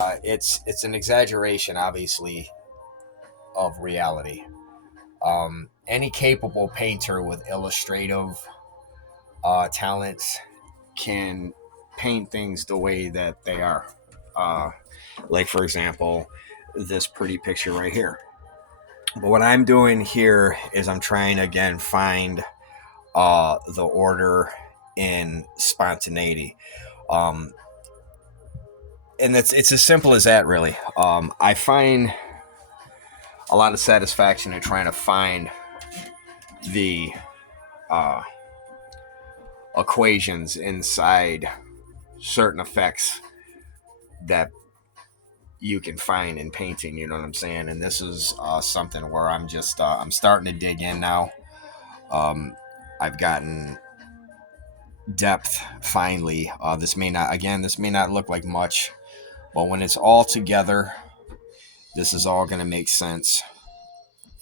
It's an exaggeration, obviously, of reality. Any capable painter with illustrative talents can paint things the way that they are. Uh, like, for example, this pretty picture right here. But what I'm doing here is I'm trying to again find the order in spontaneity. Um, and it's as simple as that, really. I find a lot of satisfaction in trying to find the uh, equations inside certain effects that you can find in painting. You know what I'm saying? And this is something where I'm starting to dig in now. Um, I've gotten depth finally. This may not look like much, but when it's all together, this is all going to make sense.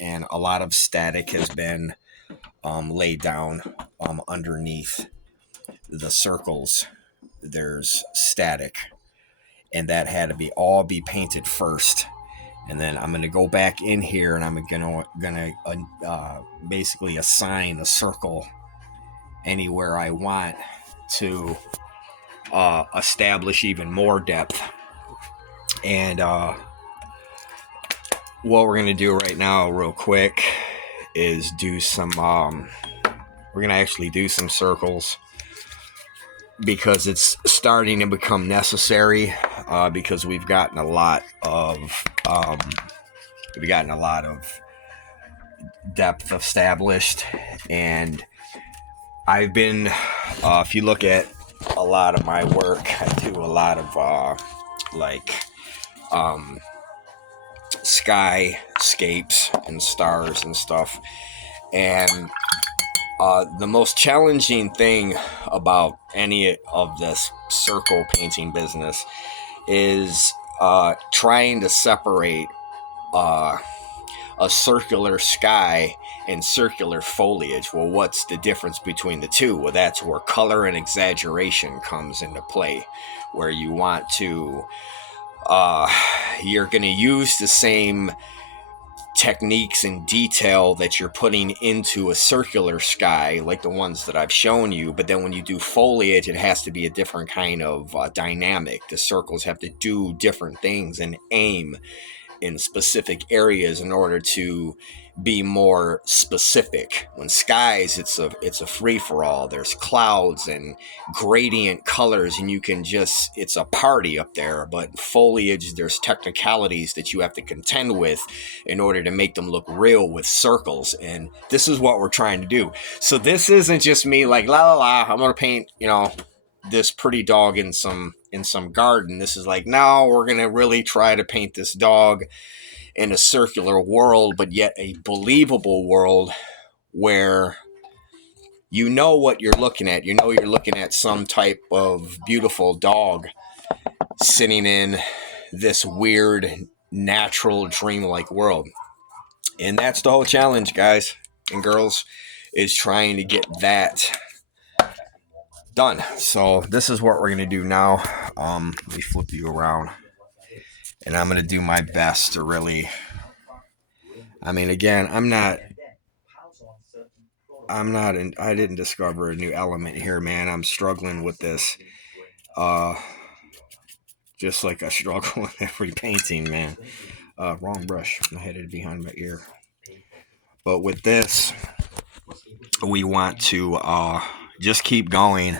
And a lot of static has been laid down underneath the circles. There's static, and that had to be painted first. And then I'm gonna go back in here, and I'm gonna basically assign a circle anywhere I want to establish even more depth. And what we're gonna do right now, real quick, is do some. We're gonna actually do some circles because it's starting to become necessary. Because we've gotten a lot of depth established, and I've been. If you look at a lot of my work, I do a lot of like um, skyscapes and stars and stuff. And the most challenging thing about any of this circle painting business is trying to separate uh, a circular sky and circular foliage. Well, what's the difference between the two? Well, that's where color and exaggeration comes into play, where you want to you're going to use the same techniques and detail that you're putting into a circular sky, like the ones that I've shown you. But then when you do foliage, it has to be a different kind of dynamic. The circles have to do different things and aim in specific areas in order to be more specific. When skies, it's a free for all. There's clouds and gradient colors, and it's a party up there. But foliage, there's technicalities that you have to contend with in order to make them look real with circles. And this is what we're trying to do. So this isn't just me like la la la. I'm gonna paint, this pretty dog in some garden. This is like, now we're gonna really try to paint this dog in a circular world, but yet a believable world where you know what you're looking at. You know you're looking at some type of beautiful dog sitting in this weird, natural, dreamlike world. And that's the whole challenge, guys and girls, is trying to get that done. So this is what we're going to do now. Let me flip you around. And I'm going to do my best to really... again, I didn't discover a new element here, man. I'm struggling with this. Just like I struggle with every painting, man. Wrong brush. I had it behind my ear. But with this, we want to just keep going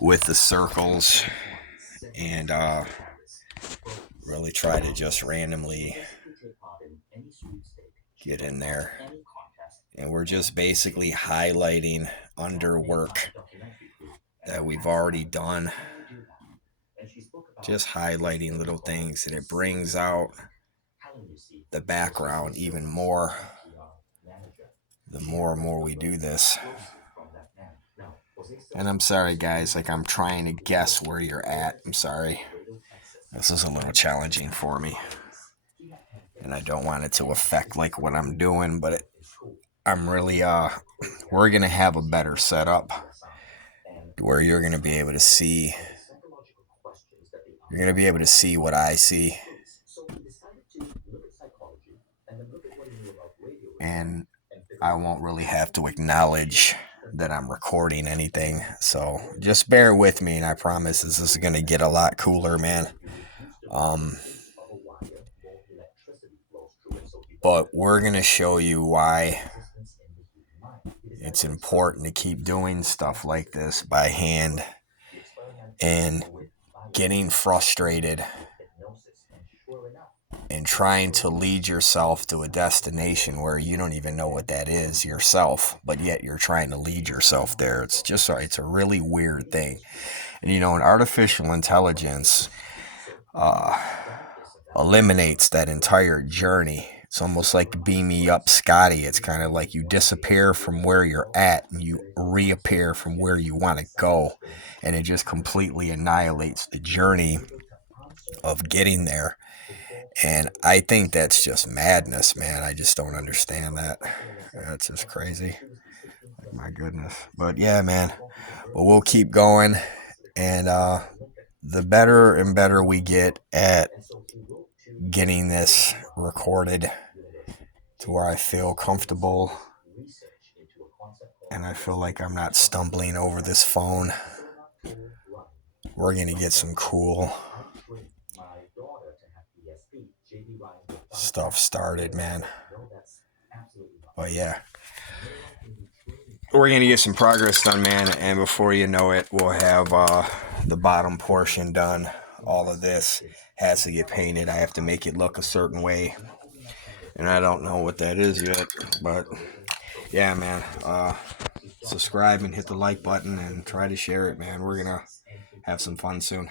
with the circles and really try to just randomly get in there. And we're just basically highlighting under work that we've already done. Just highlighting little things, and it brings out the background even more the more and more we do this. And I'm sorry, guys, like I'm trying to guess where you're at. I'm sorry. This is a little challenging for me. And I don't want it to affect like what I'm doing, but I'm really we're going to have a better setup where you're going to be able to see You're going to be able to see what I see. And I won't really have to acknowledge that I'm recording anything. So just bear with me, and I promise this is going to get a lot cooler, man. But we're going to show you why it's important to keep doing stuff like this by hand and getting frustrated and trying to lead yourself to a destination where you don't even know what that is yourself, but yet you're trying to lead yourself there. It's a really weird thing. And an artificial intelligence eliminates that entire journey. It's almost like Beam Me Up Scotty. It's kind of like you disappear from where you're at and you reappear from where you want to go. And it just completely annihilates the journey of getting there. And I think that's just madness, man. I just don't understand that. That's just crazy. Like, my goodness. But yeah, man. But we'll keep going. And the better and better we get at getting this recorded to where I feel comfortable and I feel like I'm not stumbling over this phone, we're going to get some cool stuff started, man. But yeah, we're going to get some progress done, man. And before you know it, we'll have the bottom portion done. All of this has to get painted. I have to make it look a certain way. And I don't know what that is yet. But yeah, man. Subscribe and hit the like button and try to share it, man. We're going to have some fun soon.